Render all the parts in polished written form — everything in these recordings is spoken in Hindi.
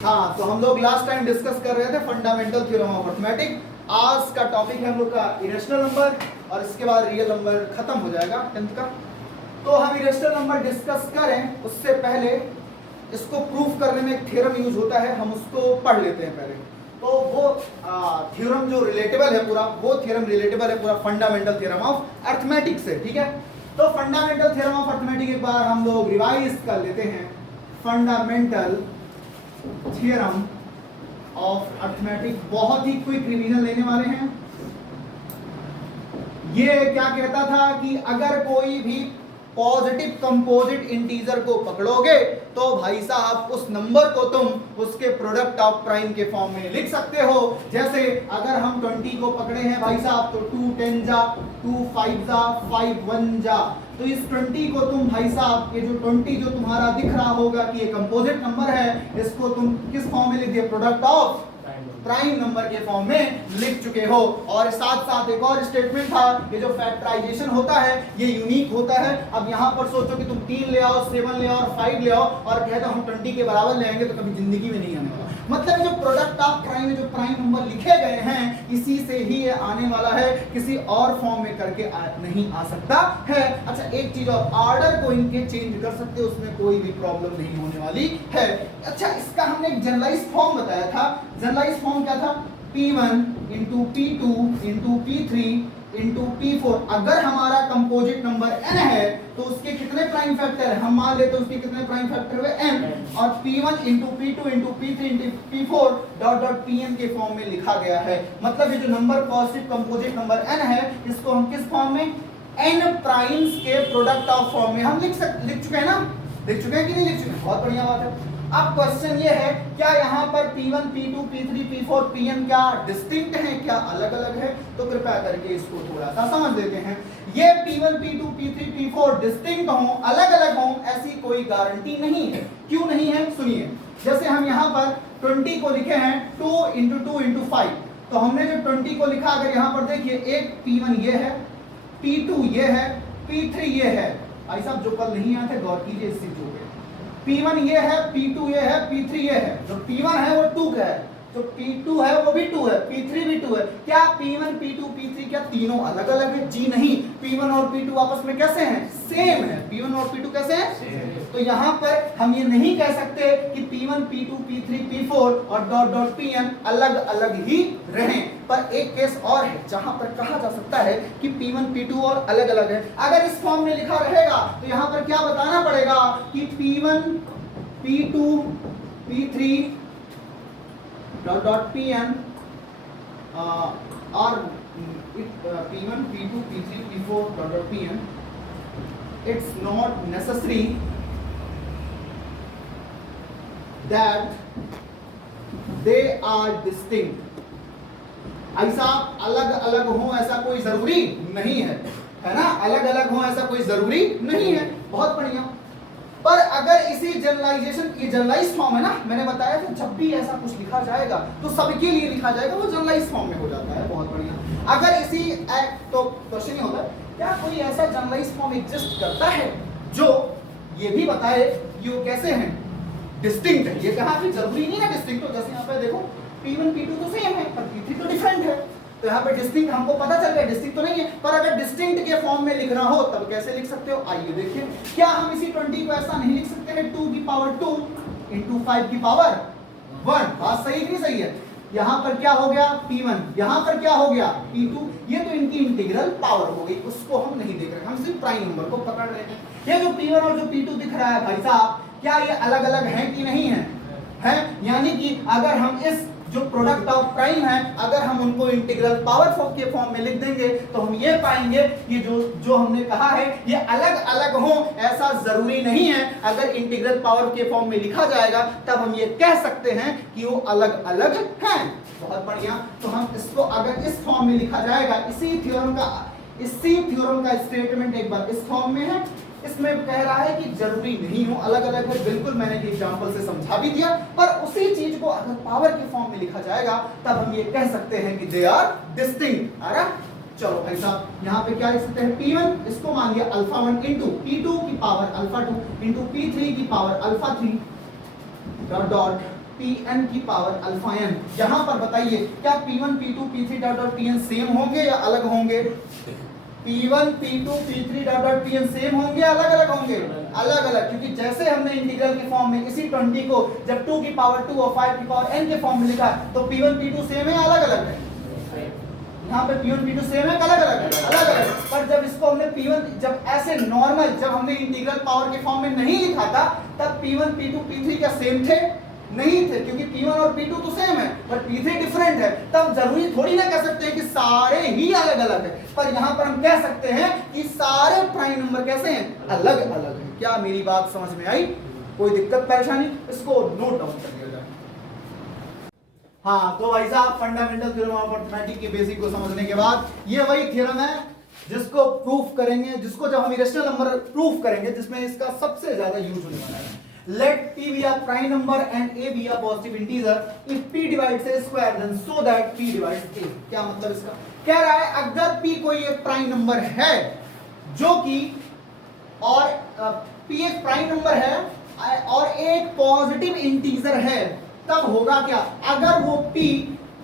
हाँ, तो हम लोग लास्ट टाइम डिस्कस कर रहे थे फंडामेंटल थ्योरम ऑफ अरिथमेटिक। आज का टॉपिक है हम लोग का इरेशनल नंबर और इसके बाद रियल नंबर खत्म हो जाएगा 10th का। तो हम इरेशनल नंबर डिस्कस करें उससे पहले इसको प्रूफ करने में एक थ्योरम यूज होता है, हम उसको पढ़ लेते हैं पहले। तो वो थ्योरम जो रिलेटेबल है पूरा, वो थ्योरम रिलेटेबल है पूरा फंडामेंटल थ्योरम ऑफ अरिथमेटिक से, ठीक है। तो फंडामेंटल थ्योरम ऑफ अरिथमेटिक एक बार हम लोग रिवाइज कर लेते हैं। फंडामेंटल थ्योरम ऑफ अरिथमेटिक, बहुत ही क्विक रिवीजन लेने वाले हैं। ये क्या कहता था कि अगर कोई भी पॉजिटिव कंपोजिट इंटीजर को पकड़ोगे तो भाई साहब उस नंबर को तुम उसके प्रोडक्ट ऑफ प्राइम के फॉर्म में लिख सकते हो। जैसे अगर हम 20 को पकड़े हैं भाई साहब तो 2 10 जा, 2 5 जा, 5 1 जा, तो इस 20 को तुम भाई साहब ये जो 20 जो तुम्हारा दिख रहा होगा कि ये कंपोजिट नंबर है, इसको तुम किस फॉर्म में लिख दिए? प्रोडक्ट ऑफ प्राइम नंबर के फॉर्म में लिख चुके हो। और साथ साथ एक और स्टेटमेंट था, ये जो फैक्टराइजेशन होता है ये यूनिक होता है। अब यहाँ पर सोचो कि तुम 3 ले आओ, 7 ले आओ और 5 ले आओ और कहते हो हम 20 के बराबर ले आएंगे, तो कभी जिंदगी में नहीं आने वाला। मतलब जो प्रोडक्ट ऑफ प्राइम, जो प्राइम नंबर लिखे गए हैं इसी से ही ये आने वाला है, किसी और फॉर्म में करके नहीं आ सकता है। अच्छा एक चीज और, ऑर्डर को इनके चेंज कर सकते हो, उसमें कोई भी प्रॉब्लम नहीं होने वाली है। अच्छा इसका हमने एक जनरलाइज फॉर्म बताया था। जनरलाइज फॉर्म क्या था? P1 into P2 into P3 into P4। अगर हमारा कंपोजिट नंबर n है तो उसके कितने प्राइम फैक्टर है? हम मान लेते हैं उसके कितने प्राइम फैक्टर हुए? n। और P1 into P2 into P3 into P4 dot dot Pn के फॉर्म में लिखा गया है। मतलब ये जो number positive composite number n है, इसको हम किस फॉर्म में? n प्राइम्स के प्रोडक्ट ऑफ फॉर्म में हम लिख चुके हैं ना? लिख चुके हैं कि नहीं लिख चुके हैं? बहुत बढ़िया बात है। अब क्वेश्चन ये है, क्या यहाँ पर P1, P2, P3, P4, Pn क्या डिस्टिंक्ट है, क्या अलग अलग है? तो कृपया करके इसको थोड़ा सा समझ लेते हैं। ये P1, P2, P3, P4 distinct हों, अलग अलग हों, ऐसी कोई गारंटी नहीं है। क्यों नहीं है? सुनिए। जैसे हम यहाँ पर 20 को लिखे हैं 2 इंटू 2 इंटू 5, तो हमने जो 20 को लिखा, अगर यहाँ पर देखिए एक P1 ये है, P2 ये है, P3 ये है। भाई साहब जो कल नहीं आए थे गौर कीजिए इस चीजों पे। P1 ये है, P2 ये है, P3 ये है। जो P1 है वो 2 का है, जो P2 है वो भी 2 है, P3 भी 2 है। क्या P1, P2, P3 क्या तीनों अलग अलग है? जी नहीं, P1 और P2 आपस में कैसे हैं? सेम है। P1 और P2 कैसे हैं? तो यहाँ पर हम ये नहीं कह सकते कि P1, P2, P3, P4 और डॉट डॉट Pn अलग अलग ही रहें। पर एक केस और है जहां पर कहा जा सकता है कि P1, P2 और अलग अलग है। अगर इस फॉर्म में लिखा रहेगा तो यहाँ पर क्या बताना पड़ेगा कि P1, P2, P3 dot dot Pn और P1, P2, P3, P4 dot dot Pn, it's not necessary that they are distinct। ऐसा अलग अलग हो ऐसा कोई जरूरी नहीं है, है ना? अलग अलग हो ऐसा कोई जरूरी नहीं है। बहुत बढ़िया। पर अगर इसी जनरलाइजेशन, ये जनरलाइज फॉर्म है ना, मैंने बताया था जब भी ऐसा कुछ लिखा जाएगा तो सबके लिए लिखा जाएगा, वो जनरलाइज फॉर्म में हो जाता है। बहुत बढ़िया। अगर इसी तो क्वेश्चन ही होता है, क्या कोई ऐसा जनरलाइज फॉर्म एग्जिस्ट करता है जो ये भी बताए कि वो कैसे हैं? डिस्टिंक्ट है। ये कहा कि जरूरी नहीं है डिस्टिंक्ट हो। जैसे यहाँ पे देखो P1, P2 तो सेम है पर P3 तो डिफरेंट है, तो यहाँ पे डिस्टिंक्ट हमको पता चल गया डिस्टिंक्ट तो नहीं है। पर अगर डिस्टिंक्ट के फॉर्म में लिखना हो तब कैसे लिख सकते हो? आइए देखिए। क्या हम इसी 20 को ऐसा नहीं लिख सकते हैं 2 की पावर 2 इंटू 5 की पावर 1? बात सही कि नहीं सही है? यहाँ पर क्या हो गया? P1, यहाँ पर क्या हो गया? P2। ये तो इनकी इंटीग्रल पावर हो गई, उसको हम नहीं देख रहे, हम सिर्फ प्राइम नंबर को पकड़ रहे हैं। ये जो P1 और जो P2 दिख रहा है भाई साहब, क्या ये अलग अलग है कि नहीं है? है। यानी कि अगर हम इस जो प्रोडक्ट ऑफ प्राइम है, अगर हम उनको इंटीग्रल पावर के फॉर्म में लिख देंगे तो हम ये पाएंगे कि जो हमने कहा है ये अलग अलग हो ऐसा जरूरी नहीं है। अगर इंटीग्रल पावर के फॉर्म में लिखा जाएगा तब हम ये कह सकते हैं कि वो अलग अलग हैं। बहुत बढ़िया। तो हम इसको अगर इस फॉर्म में लिखा जाएगा, इसी थ्योरम का स्टेटमेंट एक बार इस फॉर्म में है, इसमें कह रहा है कि जरूरी नहीं हो अलग अलग है। बिल्कुल मैंने एग्जांपल से समझा भी दिया। पर उसी चीज को अगर पावर के फॉर्म में लिखा जाएगा तब हम ये कह सकते हैं कि दे आर डिस्टिंक्ट। आ रहा? चलो भाई साहब यहाँ पे क्या लिख सकते हैं? P1 इसको मान लिया अल्फा 1 इंटू P2 की पावर अल्फा 2 इंटू P3 की power alpha 3 dot dot Pn की पावर अल्फा n। यहां पर बताइए क्या P1 P2 P3 dot dot Pn same होंगे या अलग होंगे? P1 P2 P3 dot dot Pn same होंगे या अलग अलग होंगे? अलग अलग, क्योंकि जैसे हमने इंटीग्रल के फॉर्म में इसी 20 को जब 2 की पावर 2 और 5 की पावर n के फॉर्म में लिखा तो P1 P2 सेम है अलग अलग है? यहाँ पे P1 P2 सेम है अलग अलग है? अलग अलग। पर जब इसको हमने P1 जब ऐसे नॉर्मल जब हमने इंटीग्रल पावर के फॉर्म में नहीं लिखा था तब P1 P2 P3 क्या सेम थे? नहीं थे, क्योंकि P1 और P2 तो सेम है बट P3 डिफरेंट है। तब जरूरी थोड़ी ना कह सकते हैं कि सारे ही अलग अलग है, पर यहाँ पर हम कह सकते हैं कि सारे प्राइम नंबर कैसे हैं? अलग अलग हैं। क्या मेरी बात समझ में आई? कोई दिक्कत परेशानी? इसको नोट डाउन कर लिया जाए। हाँ तो भाई साहब फंडामेंटल थ्योरम ऑफ अरिथमेटिक के बेसिक को समझने के बाद ये वही थ्योरम है जिसको प्रूफ करेंगे, जिसको जब हम इरेशनल नंबर प्रूफ करेंगे जिसमें इसका सबसे ज्यादा यूज होने वाला है। Let P be a prime number and A be a positive integer if P divides A square then so that P divides A। क्या मतलब इसका? कह रहा है अगर P कोई एक प्राइम नंबर है जो कि और P एक प्राइम नंबर है और एक पॉजिटिव इंटीजर है तब होगा क्या? अगर वो P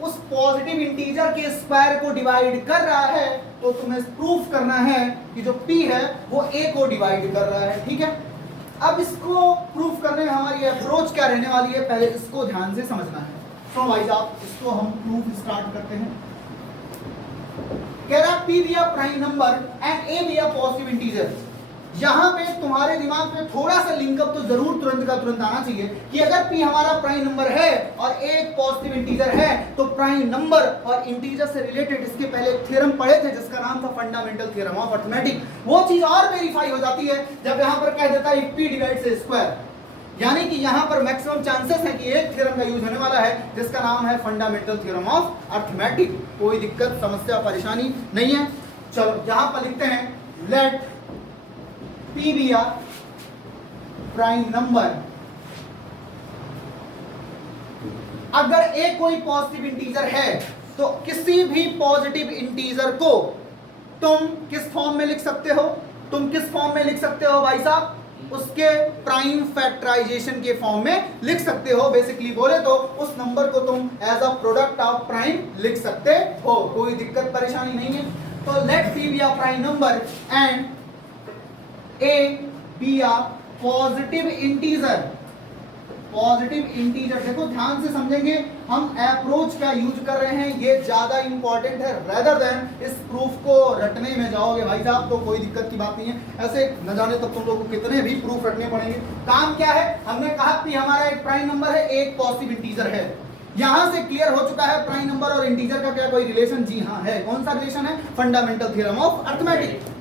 उस पॉजिटिव इंटीजर के स्क्वायर को डिवाइड कर रहा है तो तुम्हें प्रूफ करना है कि जो P है वो A को डिवाइड कर रहा है। ठीक है, अब इसको प्रूफ करने में हमारी अप्रोच क्या रहने वाली है पहले इसको ध्यान से समझना है। सो भाई साहब इसको हम प्रूफ स्टार्ट करते हैं। कह रहा P भी a prime number and A भी अ पॉजिटिव इंटीजर। यहां पे तुम्हारे दिमाग में थोड़ा सा लिंकअप तो जरूर तुरंत का तुरंत आना चाहिए कि अगर P हमारा प्राइम नंबर है और A एक पॉजिटिव इंटीजर है तो प्राइम नंबर और इंटीजर से रिलेटेड इसके पहले एक थ्योरम पढ़े थे जिसका नाम था फंडामेंटल थ्योरम ऑफ अरिथमेटिक। वो चीज और वेरीफाई हो जाती है जब यहां पर कह देता है P डिवाइड्स A स्क्वायर, यानी कि यहां पर मैक्सिमम चांसेस है कि एक थ्योरम का यूज होने वाला है जिसका नाम है फंडामेंटल थ्योरम ऑफ अरिथमेटिक। कोई दिक्कत समस्या परेशानी नहीं है। चलो यहां पर लिखते हैं let P be a prime number. अगर A कोई पॉजिटिव इंटीजर है तो किसी भी पॉजिटिव इंटीजर को तुम किस फॉर्म में लिख सकते हो? तुम किस फॉर्म में लिख सकते हो भाई साहब? उसके प्राइम फैक्टराइजेशन के फॉर्म में लिख सकते हो। बेसिकली बोले तो उस नंबर को तुम as a product of prime लिख सकते हो। कोई दिक्कत परेशानी नहीं है। तो let P be a prime number and A be a positive integer. Positive integer देखो ध्यान से समझेंगे हम अप्रोच का यूज कर रहे हैं, ये ज्यादा इंपॉर्टेंट है रेदर देन इस प्रूफ को रटने में जाओगे भाई साहब तो कोई दिक्कत की बात नहीं है। ऐसे न जाने तब तुम लोगों को कितने भी प्रूफ रटने पड़ेंगे। काम क्या है? हमने कहा कि हमारा एक प्राइम नंबर है, एक पॉजिटिव इंटीजर है। यहां से क्लियर हो चुका है प्राइम नंबर और इंटीजर का क्या कोई रिलेशन? जी हाँ है। कौन सा रिलेशन है? Fundamental theorem of arithmetic.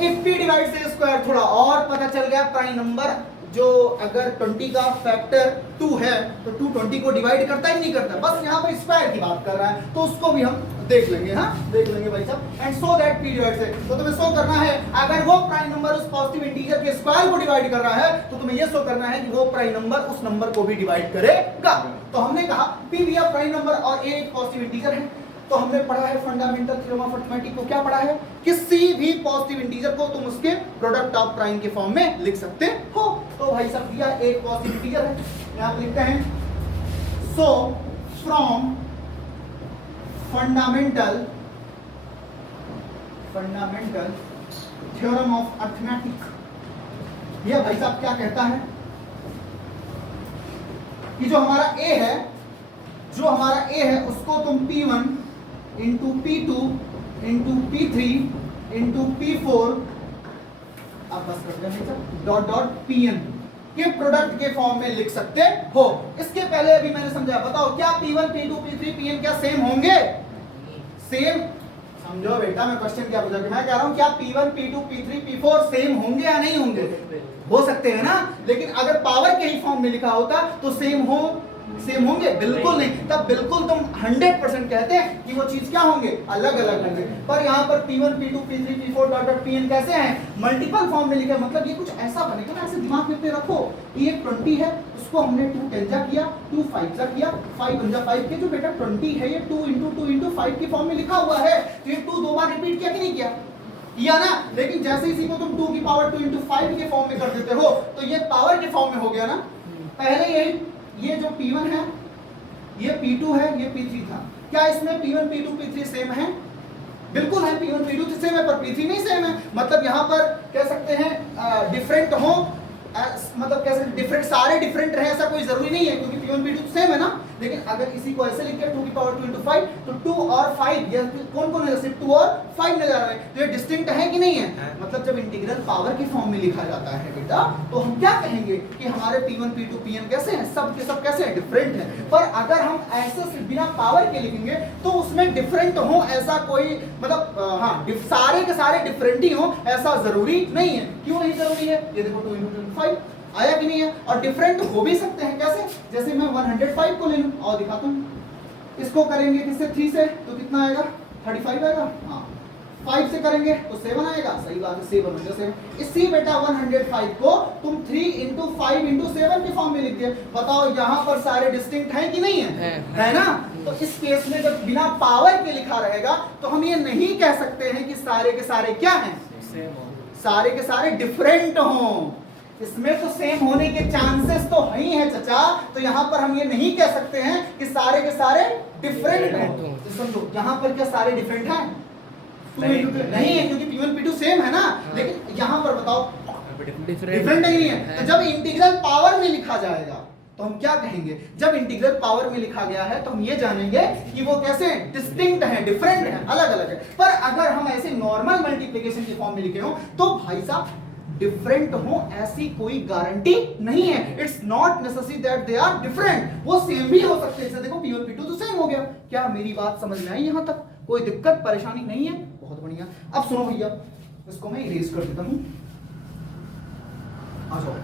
If P divides A square, थोड़ा और पता चल गया प्राइम नंबर जो अगर 20 का फैक्टर 2 है तो 2 20 को डिवाइड करता ही नहीं करता, बस यहाँ पे स्क्वायर की बात कर रहा है तो उसको भी हम देख लेंगे। हाँ देख लेंगे भाई साहब। And so that P divides A, तो तुम्हें शो करना है अगर वो प्राइम नंबर उस पॉजिटिव इंटीजर के स्क्वायर को डिवाइड कर रहा है तो तुम्हें ये शो करना है कि वो प्राइम नंबर उस नंबर को भी डिवाइड करेगा। तो हमने कहा P भी अ प्राइम नंबर और A एक पॉजिटिव इंटीजर है। तो हमने पढ़ा है फंडामेंटल थ्योरम ऑफ अरिथमेटिक को। क्या पढ़ा है? किसी भी पॉजिटिव इंटीजर को तुम उसके प्रोडक्ट ऑफ प्राइम के फॉर्म में लिख सकते हो। तो भाई साहब दिया एक पॉजिटिव इंटीजर है, यहां पर लिखते हैं so from fundamental theorem of arithmetic ये भाई साहब क्या कहता है कि जो हमारा A है उसको तुम P1 into P2 into P3 into P4 अब बस कर देंगे डॉट डॉट Pn के प्रोडक्ट के फॉर्म में लिख सकते हो। इसके पहले अभी मैंने समझाया, बताओ क्या P1 P2 P3 Pn क्या सेम होंगे? सेम समझो बेटा, मैं क्वेश्चन क्या पूछा? मैं कह रहा हूं क्या P1 P2 P3 P4 same होंगे या नहीं होंगे? हो सकते हैं ना, लेकिन अगर पावर के ही फॉर्म में लिखा होता तो सेम होंगे? बिल्कुल नहीं। तब बिल्कुल तुम 100% कहते हैं कि वो चीज क्या होंगे? अलग अलग होंगे। पर यहाँ पर P1 P2 P3 P4 dot dot Pn कैसे हैं? मल्टीपल फॉर्म में लिखा है। मतलब ये कुछ ऐसा बनेगा ना, ऐसे दिमाग में अपने रखो कि ये 20 है, उसको हमने 2 10 जा किया, 2 5 जा किया, 5 1 जा 5 के जो बेटा 20 है ये 2 इंटू 2 इंटू 5 के फॉर्म में लिखा हुआ है। तो ये 2 दो बार रिपीट किया कि नहीं किया ना? लेकिन जैसे इसी को तुम 2 की पावर 2 इंटू 5 के फॉर्म में कर देते हो तो ये पावर के फॉर्म में हो गया ना। पहले ये जो P1 है, ये P2 है, ये P3 था, क्या इसमें P1 P2 P3 सेम है? बिल्कुल है, P1 P2 तो सेम है पर P3 नहीं सेम है। मतलब यहाँ पर कह सकते हैं डिफरेंट हो, मतलब कह सकते डिफरेंट, सारे डिफरेंट रहे ऐसा कोई जरूरी नहीं है, क्योंकि P1 P2 तो सेम है ना। लेकिन अगर इसी को ऐसे लिखे 2 की पावर 2 into 5, तो 2 और 5 ये कौन कौन है, सिर्फ 2 और 5 नजर आ रहे हैं, तो ये डिस्टिंक्ट है कि नहीं है? मतलब जब इंटीग्रल पावर की फॉर्म में लिखा जाता है बेटा, तो हम क्या कहेंगे कि हमारे P1 P2 Pn कैसे हैं, सब के सब कैसे हैं, डिफरेंट हैं। पर अगर हम ऐसे बिना पावर के लिखेंगे तो उसमें डिफरेंट हो ऐसा कोई, मतलब हाँ सारे के सारे डिफरेंट ही हो ऐसा जरूरी नहीं है। क्यों नहीं जरूरी है? ये देखो 2 into 5 आया कि नहीं है? और डिफरेंट हो भी सकते हैं, कैसे? जैसे मैं 105 को ले लूं और दिखाता हूं, इसको करेंगे किससे, 3 से, तो कितना आएगा, 35 आएगा। हाँ 5 से करेंगे तो 7 आएगा, सही बात है, 7 हो जाए 7। इसी बेटा 105 को तुम 3 into 5 into 7 के फॉर्म में लिख दिए। बताओ यहाँ पर सारे डिस्टिंक्ट हैं कि नहीं है? है ना। तो इस केस में जब बिना पावर के लिखा रहेगा तो हम ये नहीं कह सकते हैं कि सारे के सारे क्या हैं, सारे के सारे डिफरेंट हों। इसमें तो सेम होने के चांसेस तो है ही है चचा, तो यहाँ पर हम ये नहीं कह सकते हैं कि सारे के सारे डिफरेंट हों। तो समझो यहाँ पर क्या सारे डिफरेंट हैं? नहीं है, क्योंकि P1 P2 सेम है ना। लेकिन यहाँ पर बताओ डिफरेंट नहीं है। तो जब इंटीग्रल पावर में लिखा जाएगा तो हम क्या कहेंगे? जब इंटीग्रल पावर में लिखा गया है तो हम ये जानेंगे कि वो कैसे डिस्टिंक्ट है, डिफरेंट है, अलग अलग है। पर अगर हम ऐसे नॉर्मल मल्टीप्लिकेशन के फॉर्म में लिखे हो तो भाई साहब डिफरेंट हो ऐसी कोई गारंटी नहीं है। It's not necessary that they are different, वो सेम भी हो सकते हैं। देखो P1 P2 तो सेम हो गया। क्या मेरी बात समझ में आई? यहाँ तक कोई दिक्कत परेशानी नहीं है? बहुत बढ़िया। अब सुनो भैया, इसको मैं इरेज कर देता हूं। आ जाओ,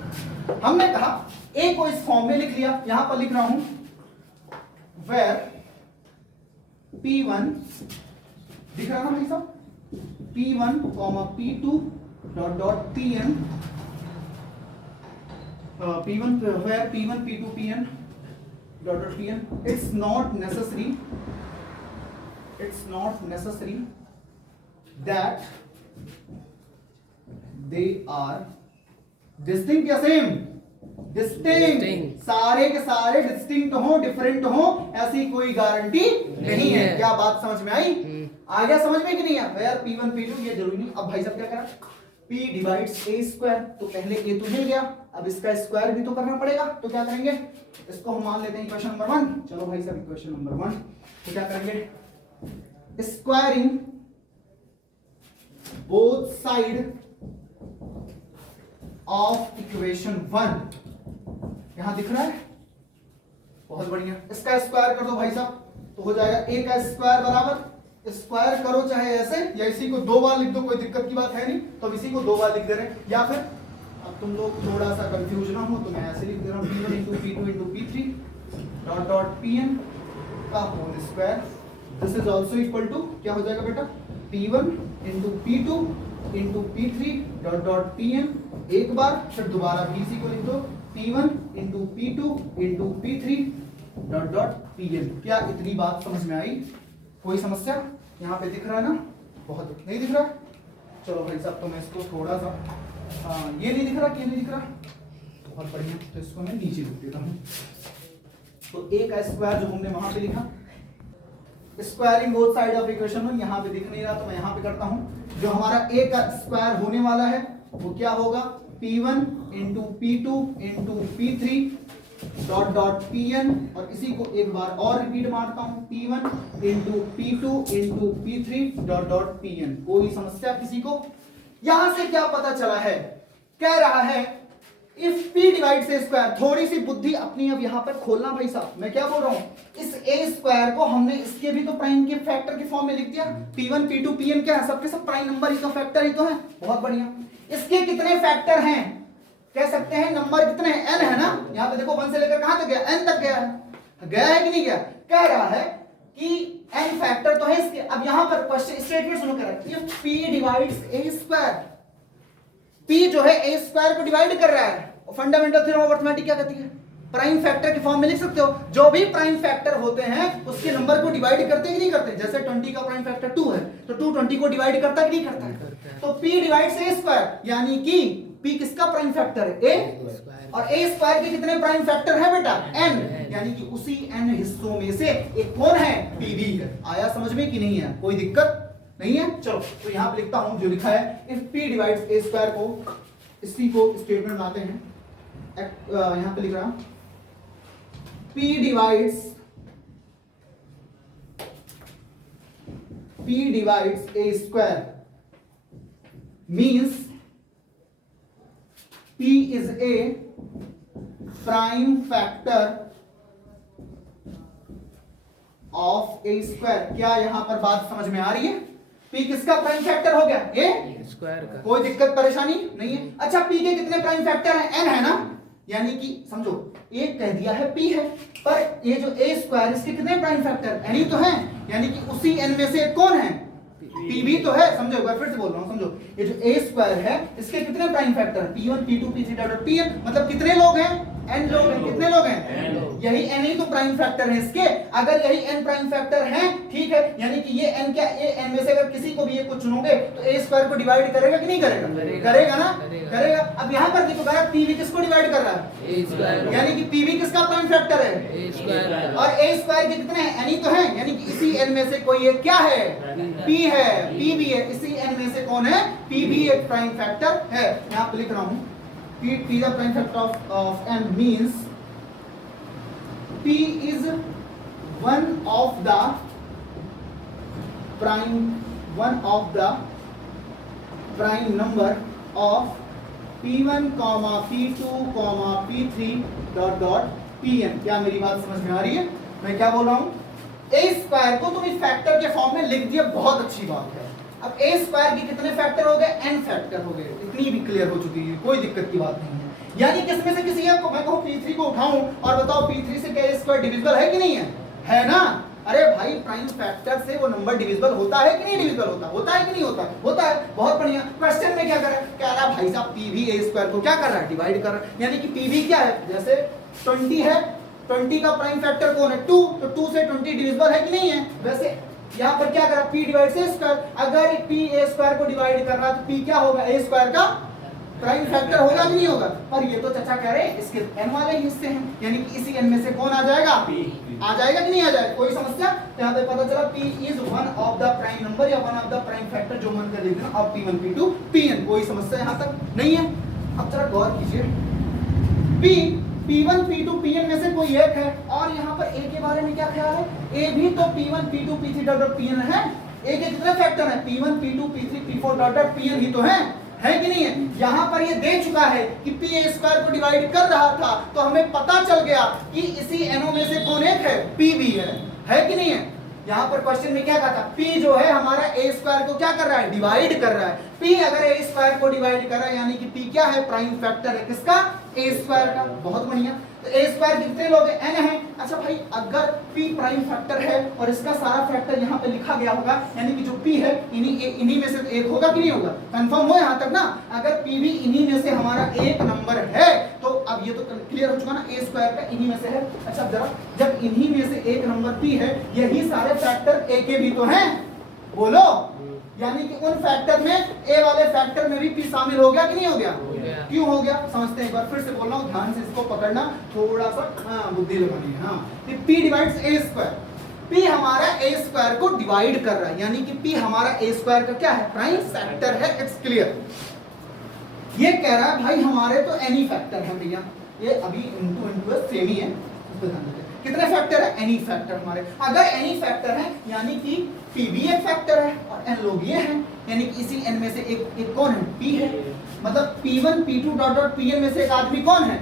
हमने कहा ए को इस फॉर्म में लिख लिया, यहां पर लिख रहा हूं वेयर P1 दिख रहा ना भाई साहब, P1, P2 dot Pn, P1 where P1 P2 Pn dot Pn, it's not necessary that they are distinct या सेम, डिस्टिंक्ट, सारे के सारे डिस्टिंक्ट हो, डिफरेंट हो ऐसी कोई गारंटी नहीं है। क्या बात समझ में आई? आ गया समझ में कि नहीं है? यार P1 P2 ये जरूरी नहीं। अब भाई साहब क्या करा, P डिवाइड्स A स्क्वायर, तो पहले A तो मिल गया, अब इसका स्क्वायर भी तो करना पड़ेगा। तो क्या करेंगे, इसको हम मान लेते हैं इक्वेशन नंबर 1। चलो भाई साहब इक्वेशन नंबर 1, तो क्या करेंगे, squaring both side of equation 1, यहां दिख रहा है, बहुत बढ़िया। इसका स्क्वायर कर दो भाई साहब, तो हो जाएगा A का स्क्वायर बराबर, स्क्वायर करो चाहे ऐसे या इसी को 2 बार लिख दो, कोई दिक्कत की बात है नहीं। तो इसी को 2 बार लिख दे रहे हैं, या फिर अब तुम लोग थोड़ा सा कंफ्यूज ना हो तो मैं ऐसे लिख दे रहा हूं P1 into P2 into P3 dot dot Pn का whole square. This is also equal to क्या हो जाएगा बेटा, P1 into P2 into P3 dot dot Pn एक बार, फिर दोबारा भी इसी को लिख दो P1 into P2 into P3 dot dot Pn। क्या इतनी बात समझ में आई? कोई समस्या? यहाँ पे दिख रहा है ना, बहुत नहीं दिख रहा? चलो भाई साहब तो मैं इसको थोड़ा सा, ये नहीं दिख रहा, क्या नहीं दिख रहा? बहुत बढ़िया, तो इसको मैं नीचे लिख देता हूँ। तो A का स्क्वायर जो हमने वहां पे लिखा, squaring both side of equation 1, यहाँ पे दिख नहीं रहा तो मैं यहाँ पे करता हूँ। जो हमारा A का स्क्वायर होने वाला है वो क्या होगा, P1 into P2 into P3 dot dot Pn, और इसी को एक बार और रिपीट मारता हूं P1 into P2 into P3 dot dot Pn। कोई समस्या किसी को? यहां से क्या पता चला है, कह रहा है इफ P डिवाइड से स्क्वायर, थोड़ी सी बुद्धि अपनी अब यहां पर खोलना भाई साहब। मैं क्या बोल रहा हूं, इस A स्क्वायर को हमने इसके भी तो प्राइम के फैक्टर के फॉर्म में लिख दिया। P1 P2 Pn क्या है, सबके सब प्राइम नंबर ही तो फैक्टर ही तो है। बहुत बढ़िया, इसके कितने फैक्टर हैं कह सकते हैं, नंबर कितने हैं, n है ना। यहाँ पे देखो 1 से लेकर कहां तक गया, n तक गया है कि नहीं गया? कह रहा है कि n फैक्टर तो है इसके। अब यहाँ पर क्वेश्चन स्टेटमेंट सुनो, कह रहा है if P divides A square, P जो है A स्क्वायर को डिवाइड कर रहा है। और फंडामेंटल थ्योरम ऑफ अरिथमेटिक क्या कहती है, प्राइम फैक्टर के फॉर्म में लिख सकते हो। जो भी प्राइम फैक्टर होते हैं उसके नंबर को डिवाइड करते हैं कि नहीं करते। जैसे 20 का प्राइम फैक्टर 2 है तो 2 20 को डिवाइड करता है कि नहीं करता है। तो P डिवाइड्स A स्क्वायर, यानी कि p किसका प्राइम फैक्टर है? a, और a स्क्वायर के कितने प्राइम फैक्टर है बेटा? n, यानी कि उसी n हिस्सों में से एक कौन है? p भी है। आया समझ में कि नहीं है? कोई दिक्कत नहीं है? चलो तो यहां पे लिखता हूं जो लिखा है, if p divides a square को, इसी को स्टेटमेंट बनाते हैं। यहां पे लिख रहा p divides a square means p is a prime factor of a square। क्या यहां पर बात समझ में आ रही है? p किसका प्राइम फैक्टर हो गया? a स्क्वायर का। कोई दिक्कत परेशानी नहीं है? अच्छा p के कितने प्राइम फैक्टर हैं? n है ना, यानी कि समझो एक कह दिया है p है, पर ये जो a स्क्वायर इसके कितने प्राइम फैक्टर? n ही तो है, यानी कि उसी n में से कौन है? p भी तो है। समझो, एक बार फिर से बोल रहा हूं, समझो ये जो a स्क्वायर है इसके कितने प्राइम फैक्टर हैं? p1 p2 p3 pn, मतलब कितने लोग हैं? n लोग हैं। कितने लोग हैं? यही n ही तो प्राइम फैक्टर है इसके। अगर यही n प्राइम फैक्टर हैं, ठीक है, यानी कि ये n क्या, ये n में से अगर किसी को भी ये को चुनोगे तो a स्क्वायर को डिवाइड करेगा कि नहीं करेगा? करेगा ना, करेगा। अब यहाँ पर देखो कह p भी किसको डिवाइड कर रहा है? a स्क्वायर, यानी कि p भी किसका प्राइम फैक्टर है? a स्क्वायर, और a स्क्वायर के कितने हैं? n ही तो है, यानी कि इसी n में से कोई एक क्या है? p है, p भी है। इसी n में से कौन है? p भी एक प्राइम फैक्टर है। यहाँ पे लिख रहा हूँ p the prime factor of n means p is one of the prime number of p1, p2, p3 pn। क्या मेरी बात समझ में आ रही है? मैं क्या बोल रहा हूं? a स्क्वायर को तुम इस फैक्टर के फॉर्म में लिख दिया, बहुत अच्छी बात है। अब a स्क्वायर के कितने फैक्टर हो गए? n फैक्टर हो गए। इतनी भी क्लियर हो चुकी है, कोई दिक्कत की बात नहीं है। यानी किसमें से किसी एक को मैं कहूं p3 को उठाऊं और बताओ p3 से क्या a स्क्वायर डिविजिबल है कि नहीं है? है ना? अरे भाई प्राइम फैक्टर से वो नंबर डिविजिबल होता है कि नहीं डिविजिबल होता? होता है कि नहीं होता? होता है। बहुत बढ़िया। क्वेश्चन में क्या कर रहा है? कह रहा भाई साहब p भी a स्क्वायर को क्या कर रहा है? डिवाइड कर रहा है। यानी कि p भी क्या है? जैसे 20 है, 20 का प्राइम फैक्टर कौन है? 2, तो 2 से 20 डिविजिबल है कि नहीं है? वैसे यहाँ पर क्या कर रहा है? p डिवाइड से स्क्वायर। अगर p a स्क्वायर को डिवाइड कर रहा है तो p क्या होगा? a स्क्वायर का प्राइम फैक्टर होगा कि नहीं होगा? पर ये तो चाचा कह रहे हैं इसके n वाले हिस्से हैं, यानी कि इसी n में से कौन आ जाएगा? p आ जाएगा कि नहीं आ जाएगा? कोई समस्या? यहाँ पे पता चला p is one of the prime number या one of the prime factor, जो मन कर लिख देना, ऑफ p1 p2 pn। कोई समस्या यहाँ तक नहीं है? अब जरा गौर कीजिए, p1 p2 pn में से कोई एक है, और यहाँ पर a के बारे में क्या ख्याल है? a भी तो p1 p2 p3 pn है। a के कितने फैक्टर हैं? p1 p2 p3 p4 pn ही तो है कि नहीं है? यहाँ पर ये दे चुका है कि p a स्क्वायर को डिवाइड कर रहा था, तो हमें पता चल गया कि इसी n में से कौन एक है? p भी है कि नहीं है? यहाँ पर क्वेश्चन में क्या कहा था? p जो है हमारा a स्क्वायर को क्या कर रहा है? डिवाइड कर रहा है। p अगर a स्क्वायर को डिवाइड कर रहा है, यानी कि p क्या है? प्राइम फैक्टर है किसका? a स्क्वायर का। बहुत बढ़िया। तो a स्क्वायर कितने लोग हैं? n है। अच्छा भाई, अगर p प्राइम फैक्टर है और इसका सारा फैक्टर यहाँ पे लिखा गया होगा, यानी कि जो p है इन्हीं में से एक होगा कि नहीं होगा? कंफर्म हो यहाँ तक ना? अगर p भी इन्हीं में से हमारा एक नंबर है, तो अब ये तो क्लियर हो चुका ना, a स्क्वायर का इन्हीं में से है। अच्छा जरा, जब इन्हीं में से एक नंबर p है, यही सारे फैक्टर a के भी तो हैं, बोलो। यानी कि उन फैक्टर में a वाले फैक्टर में भी p शामिल हो गया कि नहीं हो गया? क्यों हो गया? समझते हैं। एक बार फिर से बोल रहा हूँ, ध्यान से इसको पकड़ना, थोड़ा सा बुद्धि लगानी है। हाँ, p divides a square. p हमारा a स्क्वायर को डिवाइड कर रहा है, यानी कि p हमारा a स्क्वायर का क्या है? प्राइम फैक्टर है। It's clear. ये कह रहा है भाई हमारे तो n ही फैक्टर है भैया, ये अभी इंटू सेम ही है, कितने फैक्टर है? एनी फैक्टर हमारे। अगर एनी फैक्टर है, यानी कि p भी एक फैक्टर है और n लोग ये हैं, यानी कि इसी n में से एक कौन है? p है। मतलब p1 p2 pn में से एक आदमी कौन है?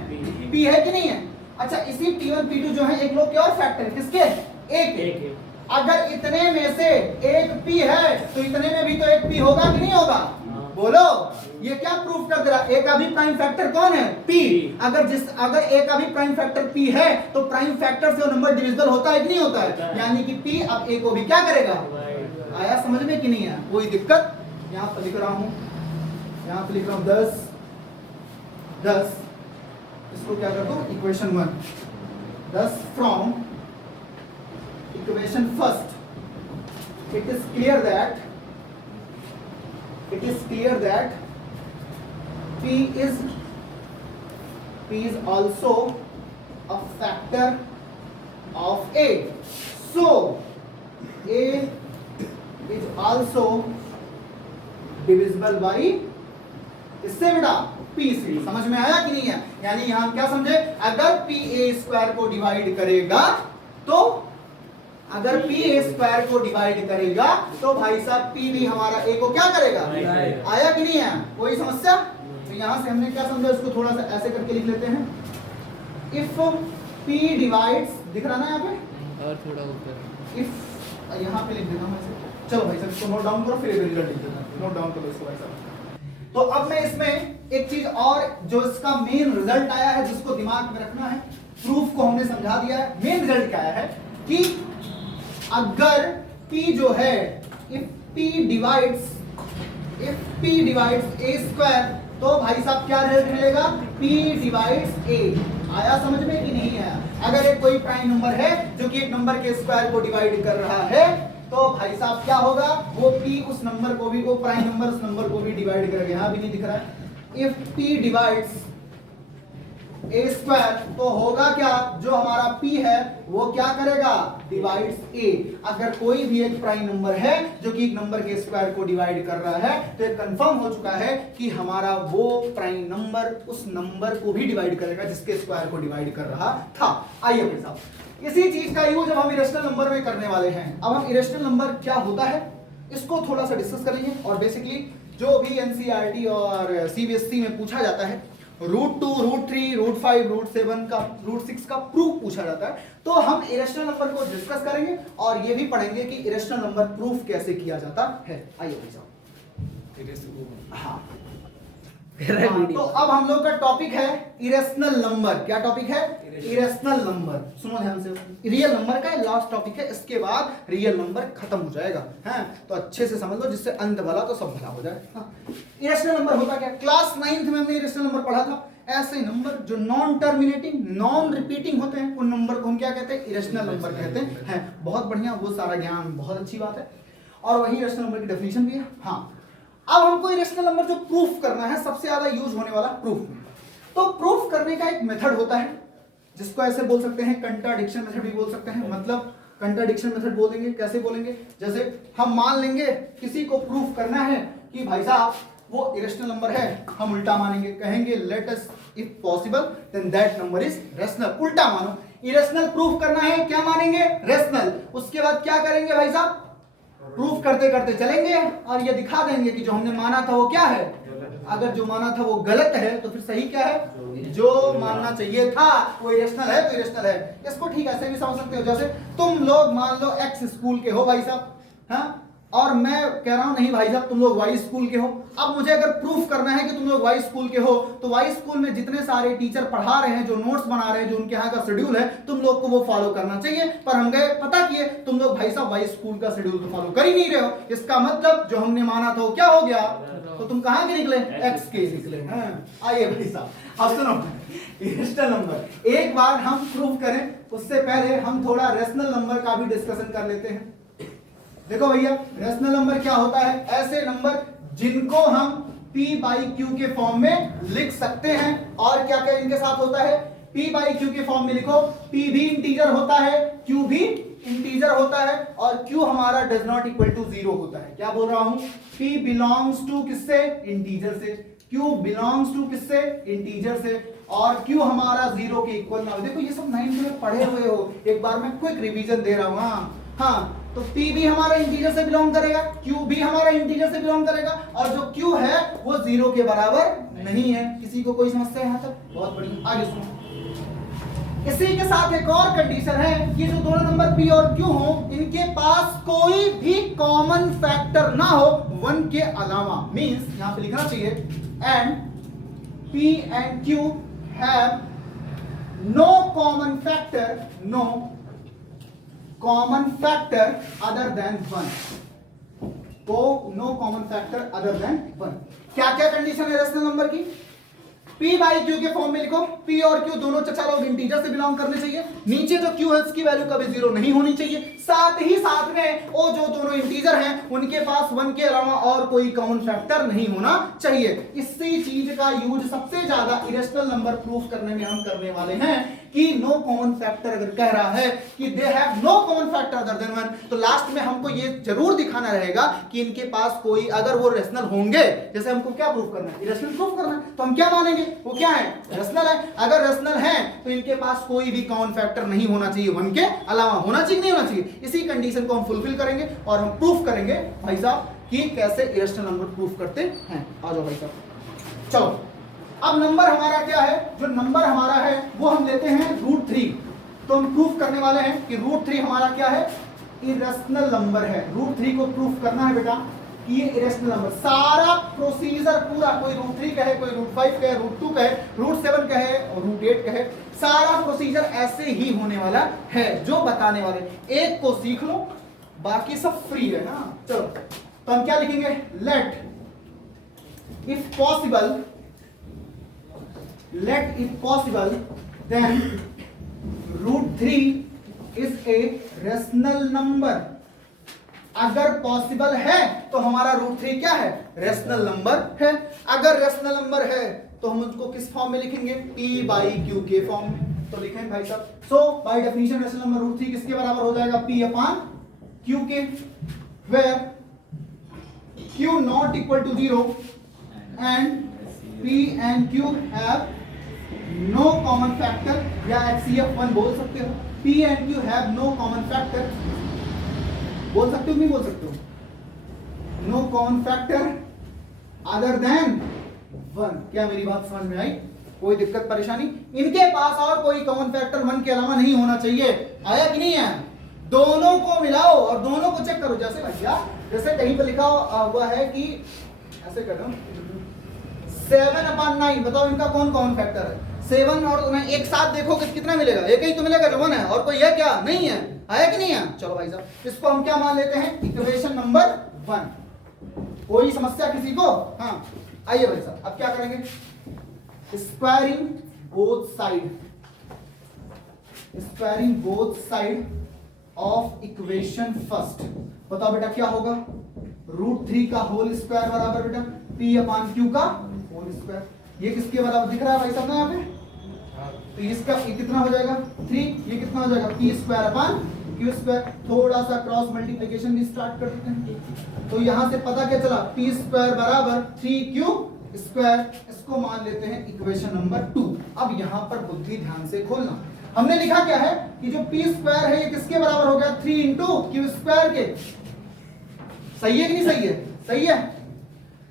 p है कि नहीं है? अच्छा, इसी p1 p2 जो है एक लोग क्या और फैक्टर है किसके? एक। अगर इतने में से एक p है तो इतने में भी तो एक p होगा कि नहीं होगा? बोलो। ये क्या प्रूफ कर दे रहा? ए का भी प्राइम फैक्टर कौन है? p। अगर ए का भी प्राइम फैक्टर p है तो प्राइम फैक्टर से वो नंबर डिविजिबल होता है कि नहीं होता है? यानी कि p अब a को भी क्या करेगा? आया समझ में कि नहीं है? कोई दिक्कत? यहाँ पर लिख रहा हूं 10 इसको क्या कर दो? Equation 1। 10 from equation first it is clear that p P is also a factor of A. So A is also divisible by इससे बेटा P से। समझ में आया कि नहीं है? यानी यहां क्या समझे, अगर P A स्क्वायर को डिवाइड करेगा तो अगर P A स्क्वायर को डिवाइड करेगा तो भाई साहब P भी हमारा A को क्या करेगा, आया कि नहीं है? कोई समस्या? तो यहां से हमने क्या समझा, इसको थोड़ा सा ऐसे करके लिख लेते हैं। इफ P डिवाइड्स, दिख रहा ना यहाँ पे, और थोड़ा ऊपर, इफ यहाँ पे लिख देता हूँ ऐसे। चलो भाई साहब इसको नोट डाउन करो, फिर रिजल्ट लिख देता हूँ। नोट डाउन करो इसको भाई साहब। तो अब मैं इसमें एक चीज और जो इसका मेन रिजल्ट आया है जिसको दिमाग में रखना है, प्रूफ को हमने समझा दिया है। मेन रिजल्ट क्या आया है कि अगर P जो है, if P divides A square, तो भाई साहब क्या रिजल्ट मिलेगा, P डिवाइड्स A। आया समझ में कि नहीं आया? अगर एक कोई प्राइम नंबर है जो कि एक नंबर के स्क्वायर को डिवाइड कर रहा है तो भाई साहब क्या होगा, वो P उस नंबर को भी, वो प्राइम नंबर उस नंबर को भी डिवाइड करेगा। यहां भी नहीं दिख रहा है। If P divides A square, तो होगा क्या, जो हमारा P है वो क्या करेगा, डिवाइड्स A। अगर कोई भी एक प्राइम नंबर है जो कि एक नंबर के स्क्वायर को डिवाइड कर रहा है तो ये कंफर्म हो चुका है कि हमारा वो प्राइम नंबर उस नंबर को भी डिवाइड करेगा जिसके स्क्वायर को डिवाइड कर रहा था। आइए भाई साहब, इसी चीज का यूज जब हम इरेशनल नंबर में करने वाले हैं। अब हम इरेशनल नंबर क्या होता है इसको थोड़ा सा डिस्कस करेंगे। और बेसिकली जो भी एनसीईआरटी और सीबीएसई में पूछा जाता है, √2, √3, √5, √7 का, √6 का प्रूफ पूछा जाता है, तो हम इरेशनल नंबर को डिस्कस करेंगे और ये भी पढ़ेंगे कि इरेशनल नंबर प्रूफ कैसे किया जाता है। आइए भाई साहब। हाँ, तो अब हम लोग का टॉपिक है इरेशनल नंबर। क्या टॉपिक है, इरेशनल नंबर। सुनो ध्यान से, रियल नंबर का लास्ट टॉपिक है, इसके बाद रियल नंबर खत्म हो जाएगा। हैं तो अच्छे से समझ लो, जिससे अंत भला तो सब भला हो जाए। इरेशनल नंबर होता क्या, क्लास 9th में हमने इरेशनल नंबर पढ़ा था। ऐसे नंबर जो नॉन टर्मिनेटिंग, नॉन रिपीटिंग होते हैं, उन नंबर को हम क्या कहते हैं, इरेशनल नंबर कहते हैं। बहुत बढ़िया, वो सारा ज्ञान बहुत अच्छी बात है और वही इरेशनल नंबर की डेफिनेशन भी है। हाँ, अब हमको इरेशनल नंबर जो प्रूफ करना है, सबसे ज्यादा यूज होने वाला प्रूफ में, तो प्रूफ करने का एक मेथड होता है जिसको ऐसे बोल सकते हैं, कंट्राडिक्शन मेथड भी बोल सकते हैं। मतलब कंट्राडिक्शन मेथड बोलेंगे, कैसे बोलेंगे, जैसे हम मान लेंगे किसी को प्रूफ करना है कि भाई साहब वो इरेशनल नंबर है, हम उल्टा मानेंगे, कहेंगे let us if possible then that number is rational. उल्टा मानो, इरेशनल प्रूफ करना है, क्या मानेंगे, रेशनल। उसके बाद क्या करेंगे भाई साहब, प्रूफ करते करते चलेंगे और ये दिखा देंगे कि जो हमने माना था वो क्या है। अगर जो माना था वो गलत है तो फिर सही क्या है, जो मानना चाहिए था वो इरेशनल है तो इरेशनल है। इसको ठीक ऐसे भी समझ सकते हो, जैसे तुम लोग मान लो एक्स स्कूल के हो भाई साहब, हाँ, और मैं कह रहा हूं नहीं भाई साहब तुम लोग वाई स्कूल के हो। अब मुझे अगर प्रूफ करना है कि तुम लोग वाई स्कूल के हो, तो वाई स्कूल में जितने सारे टीचर पढ़ा रहे हैं, जो नोट्स बना रहे हैं, जो उनके यहाँ का शेड्यूल है, तुम लोग को वो फॉलो करना चाहिए। पर हम गए पता किए, तुम लोग भाई साहब वाई स्कूल का शेड्यूल तो फॉलो कर ही नहीं रहे हो। इसका मतलब जो हमने माना था वो क्या हो गया, तो तुम कहां के निकले, एक्स के निकले। आइए भाई साहब, अब सुनो, इरेशनल नंबर एक बार हम प्रूफ करें उससे पहले हम थोड़ा रेशनल नंबर का भी डिस्कशन कर लेते हैं। देखो भैया, रेशनल नंबर क्या होता है, ऐसे नंबर जिनको हम P by Q के फॉर्म में लिख सकते हैं। और क्या क्या इनके साथ होता है, P by Q के फॉर्म में लिखो, P भी इंटीजर होता है, Q भी इंटीजर होता है, और Q हमारा डज नॉट इक्वल टू 0 होता है। क्या बोल रहा हूं, P बिलोंग्स टू किससे, इंटीजर से, Q बिलोंग्स टू किससे, इंटीजर से, और Q हमारा 0 के इक्वल ना हो। देखो ये सब 9th में पढ़े हुए हो, एक बार मैं क्विक रिवीजन दे रहा हूं। हाँ, तो P भी हमारा इंटीजर से बिलोंग करेगा, Q भी हमारा इंटीजर से बिलोंग करेगा, और जो Q है वो 0 के बराबर नहीं है। किसी को कोई समस्या है यहाँ तक, बहुत बढ़िया, आगे सुनो। इसी के साथ एक और कंडीशन है कि जो दोनों नंबर P और Q हो, इनके पास कोई भी कॉमन फैक्टर ना हो 1 के अलावा। मींस यहां पे लिखना चाहिए and P and Q have no common factor, no common factor other than 1, तो no common factor other than 1। क्या क्या कंडीशन है रेशनल नंबर की, P by Q के फॉर्म में लिखो, P और Q दोनों चचा लोग इंटीजर से बिलोंग करने चाहिए, नीचे जो Q है उसकी वैल्यू कभी 0 नहीं होनी चाहिए, साथ ही साथ में वो जो दोनों इंटीजर हैं उनके पास 1 के अलावा और कोई कॉमन फैक्टर नहीं होना चाहिए। इसी चीज का यूज सबसे ज्यादा इरेशनल नंबर प्रूफ करने में हम करने वाले हैं कि नो कॉमन फैक्टर अगर कह रहा है कि they have no common factor other than 1, तो लास्ट में हमको ये जरूर दिखाना रहेगा कि इनके पास कोई, अगर वो रेशनल होंगे, जैसे हमको क्या प्रूफ करना है, इरेशनल प्रूफ करना है, तो हम क्या मानेंगे वो क्या है, रेशनल है। अगर रेशनल है तो इनके पास कोई भी कॉमन फैक्टर नहीं होना चाहिए, 1 के अलावा होना चाहिए नहीं होना चाहिए। इसी कंडीशन को हम फुलफिल करेंगे और हम प्रूफ करेंगे भाई साहब कि कैसे इरेशनल नंबर प्रूफ करते हैं। आ जाओ भाई साहब, चलो अब नंबर हमारा क्या है, जो नंबर हमारा है वो हम लेते हैं √3। तो हम प्रूफ करने वाले हैं कि √3 हमारा क्या है, इरेशनल नंबर है। √3 को प्रूफ करना है बेटा कि ये इरेशनल नंबर, सारा प्रोसीजर पूरा, कोई √3 कहे, कोई √5 कहे, √2 कहे, √7 कहे और √8 कहे, सारा प्रोसीजर ऐसे ही होने वाला है जो बताने वाले। एक को सीख लो, बाकी सब फ्री है ना। चलो तो हम क्या लिखेंगे, let if possible then √3 is a rational number। अगर पॉसिबल है तो हमारा √3 क्या है, रेशनल नंबर है। अगर रेशनल नंबर है तो हम उसको किस फॉर्म में लिखेंगे, P/Q के फॉर्म में। तो लिखें भाई साहब, सो बाय डेफिनेशन रेशनल नंबर √3 किसके बराबर हो जाएगा, P/Q के, where Q not equal to 0 and P and Q have no common factor, या HCF 1 बोल सकते हो। P and Q have no common factor, बोल सकते हो नहीं बोल सकते हो, no common factor other than 1। क्या मेरी बात समझ में आई, कोई दिक्कत परेशानी, इनके पास और कोई कॉमन फैक्टर 1 के अलावा नहीं होना चाहिए। आया कि नहीं है, दोनों को मिलाओ और दोनों को चेक करो। जैसे भैया, जैसे कहीं पर लिखा हुआ है कि ऐसे कर दो 7/9, बताओ इनका कौन कॉमन फैक्टर है, 7 और 9 एक साथ देखो कितना मिलेगा, एक ही तो मिलेगा जो 1 है, और कोई है क्या, नहीं है। आया कि नहीं है, चलो भाई साहब इसको हम क्या मान लेते हैं, इक्वेशन नंबर 1। कोई समस्या किसी को, हाँ आइए भाई साहब अब क्या करेंगे, squaring both side of equation first. बताओ बेटा क्या होगा, √3 का होल स्क्वायर बराबर बेटा P/Q का होल स्क्वायर। ये किसके बराबर दिख रहा है भाई साहब ना यहाँ पे, तो इसका ये कितना हो जाएगा 3, ये कितना हो जाएगा P²/Q²। थोड़ा सा क्रॉस मल्टीप्लिकेशन भी स्टार्ट कर देते हैं। तो यहाँ से पता क्या चला, P² बराबर 3Q²। इसको मान लेते हैं इक्वेशन नंबर 2। अब यहाँ पर बुद्धि ध्यान से खोलना, हमने लिखा क्या है कि जो P² है ये किसके बराबर हो गया, 3 × Q² के। सही है कि नहीं सही है, सही है।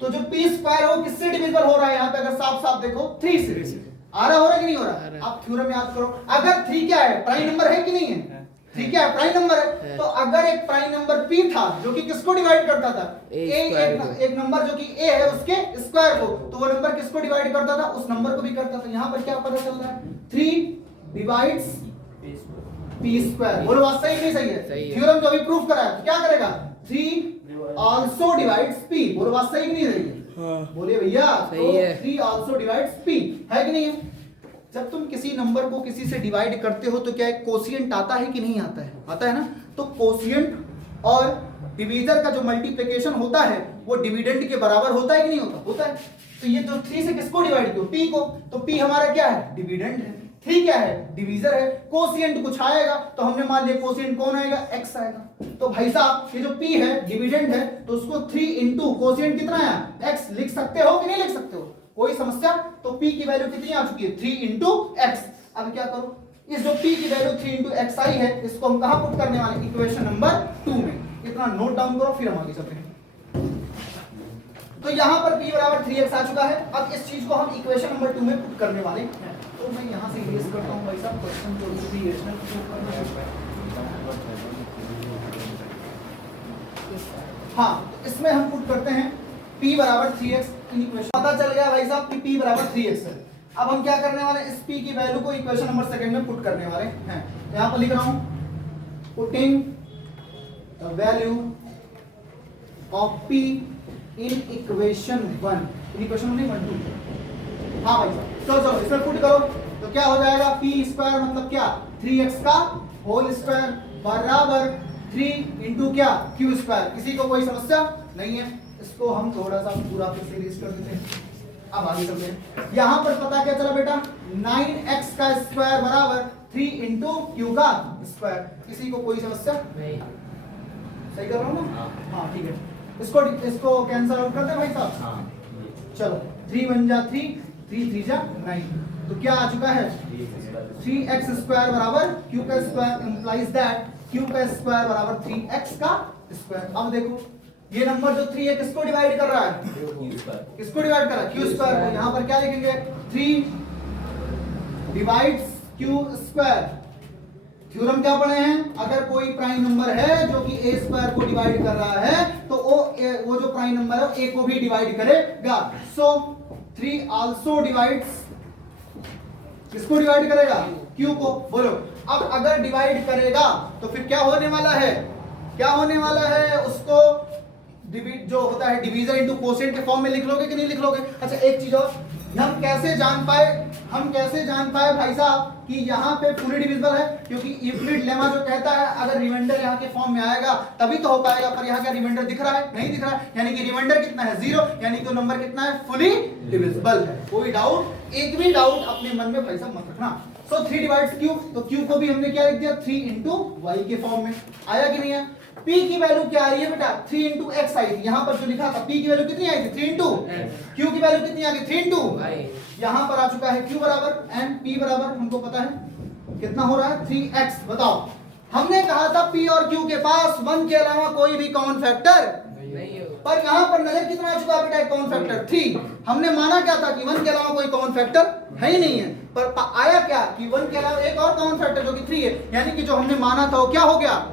तो जो P² हो किससे डिविजिबल हो रहा है, यहाँ पे अगर साफ साफ देखो 3 से। आ रहा हो रहा है कि नहीं हो रहा, आप थ्योरम याद करो। अगर 3 क्या है, प्राइम नंबर है कि नहीं है, 3 क्या है, प्राइम नंबर है। तो अगर एक प्राइम नंबर P था जो कि किसको डिवाइड करता था, एक नंबर जो कि A है उसके स्क्वायर को, तो वो नंबर किसको डिवाइड करता था, उस नंबर को भी करता था। यहाँ पर क्या पता चल रहा है, 3 डिवाइड्स P²। बोलो बात सही नहीं सही है, थ्योरम जो अभी प्रूफ करा है तो क्या करेगा, 3 also divides P। बोलो बात सही नहीं रही है, बोलिए भैया, तो 3 also divides P है कि नहीं है। जब तुम किसी नंबर को किसी से डिवाइड करते हो तो क्या एक कोशिएंट आता है कि नहीं आता है, आता है ना। तो कोशिएंट और डिवीजर का जो मल्टीप्लिकेशन होता है वो डिविडेंड के बराबर होता है कि नहीं होता, होता है। तो ये जो 3 से किसको डिवाइड किया, P को, तो P हमारा क्या है, डिविडेंड है। 3 क्या है, डिवीजर है। कोशिएंट कुछ आएगा तो हमने मान लिया कोशिएंट कौन आएगा, x आएगा। तो भाई साहब ये जो P है डिविडेंड है, तो उसको 3 × कोशिएंट कितना आया, x लिख सकते हो कि नहीं लिख सकते हो, कोई समस्या। तो P की वैल्यू कितनी आ चुकी है, 3 × x। अब क्या करो, इस जो P की वैल्यू 3 × x आई है, इसको हम कहां पुट करने वाले, इक्वेशन नंबर 2 में। इतना नोट डाउन करो, फिर हम आगे चलते हैं। तो यहां पर P बराबर 3x आ चुका है। अब इस चीज को हम इक्वेशन नंबर 2 में पुट करने वाले हैं। तो मैं यहां से इरेज करता हूं भाई साहब क्वेश्चन को, हाँ तो इसमें हम पुट करते हैं P बराबर 3x। इक्वेशन पता चल गया भाई साहब कि P बराबर 3x है। अब हम क्या करने वाले हैं, इस P की वैल्यू को इक्वेशन नंबर 2 में पुट करने वाले हैं। यहां पर लिख रहा हूं, putting the value of P in equation 1, equation नहीं 1 2। हाँ भाई साहब चलो इसमें पुट करो। तो क्या हो जाएगा पी स्क्वायर मतलब क्या 3x का होल स्क्वायर बराबर 3 इंटू क्या क्यू स्क्वायर। किसी को कोई समस्या नहीं है। इसको हम थोड़ा सा पूरा फिर से रीच कर देते हैं। अब आगे चलते हैं। यहां पर पता क्या चला बेटा 9x का स्क्वायर बराबर 3 इंटू क्यू का स्क्वायर। किसी को कोई समस्या नहीं। सही कर रहा हूँ ना? हाँ ठीक है। इसको कैंसिल आउट कर दे भाई साहब। हाँ चलो 3 1 जा 3 3 3 जा 9 तो क्या आ चुका है 3x स्क्वायर बराबर q का स्क्वायर इंप्लाइज दैट q का स्क्वायर बराबर 3x का स्क्वायर। अब देखो ये नंबर जो 3 है किसको डिवाइड कर रहा है किसको डिवाइड कर रहा है q स्क्वायर को। यहां पर क्या लिखेंगे 3 डिवाइड्स q स्क्वायर। थ्योरम क्या पढ़े हैं अगर कोई प्राइम नंबर है जो कि a स्क्वायर को डिवाइड कर रहा है तो वो जो प्राइम नंबर है a को भी डिवाइड करेगा। सो 3 आल्सो डिवाइड्स किसको डिवाइड करेगा q को। बोलो अब अगर डिवाइड करेगा तो फिर क्या होने वाला है उसको जो होता है डिवीजन इनटू कोशेंट के फॉर्म में लिख लोगे कि नहीं लिख लोगे। अच्छा एक चीज और हम कैसे जान पाए भाई साहब कि यहाँ पे फुली डिविजिबल है क्योंकि यूक्लिड लेमा जो कहता है अगर रिमाइंडर यहाँ के फॉर्म में आएगा तभी तो हो पाएगा। पर यहाँ का रिमाइंडर दिख रहा है नहीं दिख रहा है यानी कि रिमाइंडर कितना है 0 यानी कि नंबर कितना है फुली डिविजिबल है। कोई डाउट एक भी डाउट अपने मन में भाई साहब मत रखना। सो 3 डिवाइड्स q तो q को भी हमने क्या लिख दिया 3 इंटू वाई के फॉर्म में। आया कि नहीं है। p की वैल्यू क्या आई है बेटा 3 इंटू एक्स आई थी। यहाँ पर जो लिखा था p की वैल्यू कितनी आई थी 3 इंटू q की वैल्यू कितनी आ गई 3 इंटू यहाँ पर आ चुका है q बराबर एंड p बराबर हमको पता है कितना हो रहा है 3x। बताओ हमने कहा था p और q के पास 1 के अलावा कोई भी कॉमन फैक्टर नहीं है। पर यहाँ पर नजर कितना आ चुका है बेटा कॉमन फैक्टर 3। हमने माना क्या था कि 1 के अलावा कोई कॉमन फैक्टर है ही नहीं है पर आया क्या कि 1 के अलावा एक और कॉमन फैक्टर जो कि 3 है यानी कि जो हमने माना था वो क्या हो गया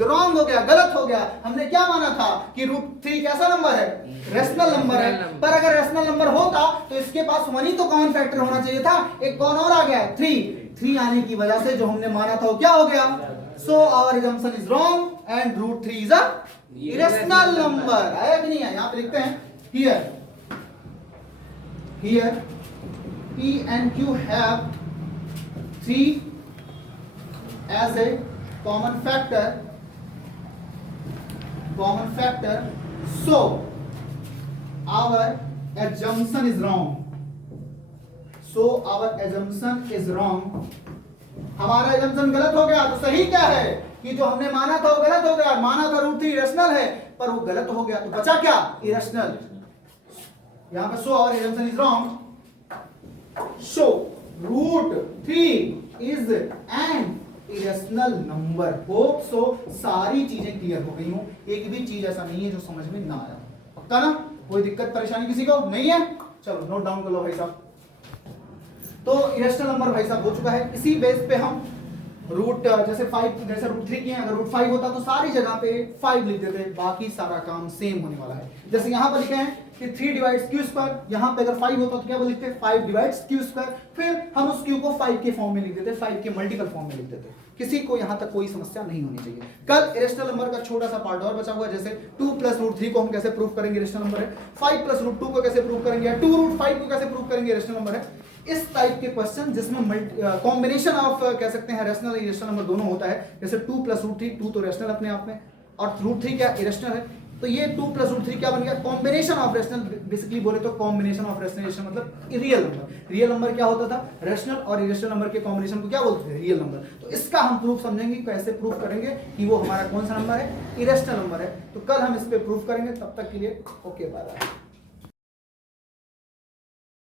रॉन्ग हो गया गलत हो गया। हमने क्या माना था कि √3 कैसा नंबर है रेशनल नंबर है। पर अगर रेशनल नंबर होता तो इसके पास 1 ही तो कॉमन फैक्टर होना चाहिए था। एक कौन और आ गया 3 आने की वजह से जो हमने माना था वो क्या हो गया। So our assumption is wrong and √3 is a irrational number. आया कि नहीं है। यहाँ पे लिखते हैं here p and q have 3 as a common factor so our assumption is wrong हमारा assumption गलत हो गया। तो सही क्या है कि जो हमने माना था वो गलत हो गया। माना था √3 रैशनल है पर वो गलत हो गया तो बचा क्या इरेशनल। यहां पर so our assumption is wrong so √3 is an irrational number। Hope so सारी चीजें क्लियर हो गई हूं। एक भी चीज ऐसा नहीं है जो समझ में ना आया। पक्का ना कोई दिक्कत परेशानी किसी को नहीं है। चलो नोट डाउन कर लो भाई साहब। तो इरेशनल नंबर भाई साहब हो चुका है। इसी बेस पे हम जैसे √3 किए अगर √5 होता तो सारी जगह पे 5 लिख देते बाकी सारा काम सेम होने वाला है। जैसे यहाँ पर लिखे हैं कि 3 डिवाइड्स q स्क्वायर। यहाँ पे अगर 5 होता तो क्या लिखते 5 डिवाइड्स q स्क्वायर। फिर हम उस q को 5 के फॉर्म में लिख देते 5 के मल्टीपल फॉर्म में लिख देते। किसी को यहाँ तक कोई समस्या नहीं होनी चाहिए। कल इरेशनल नंबर का छोटा सा पार्ट और बचा हुआ है। जैसे 2 + √3 को हम कैसे प्रूव करेंगे इरेशनल नंबर है। 5 + √2 को कैसे प्रूव करेंगे 2 √5 को कैसे प्रूव करेंगे इरेशनल नंबर है। इस टाइप के क्वेश्चन जिसमें कॉम्बिनेशन ऑफ कह सकते हैं रेशनल और इरेशनल नंबर दोनों होता है। जैसे 2 + √3 2 तो रेशनल अपने आप में और √3 क्या इरेशनल है। तो ये 2 + √3 क्या बन गया कॉम्बिनेशन ऑफ रेशनल। बेसिकली बोले तो कॉम्बिनेशन ऑफ रेशनल इरेशनल मतलब रियल नंबर। रियल नंबर क्या होता था रेशनल और इरेशनल नंबर के कॉम्बिनेशन को क्या बोलते थे रियल नंबर। तो इसका हम प्रूफ समझेंगे कैसे प्रूफ करेंगे कि वो हमारा कौन सा नंबर है इरेशनल नंबर है। तो कल हम इस पे प्रूफ करेंगे। तब तक के लिए ओके बाय बाय।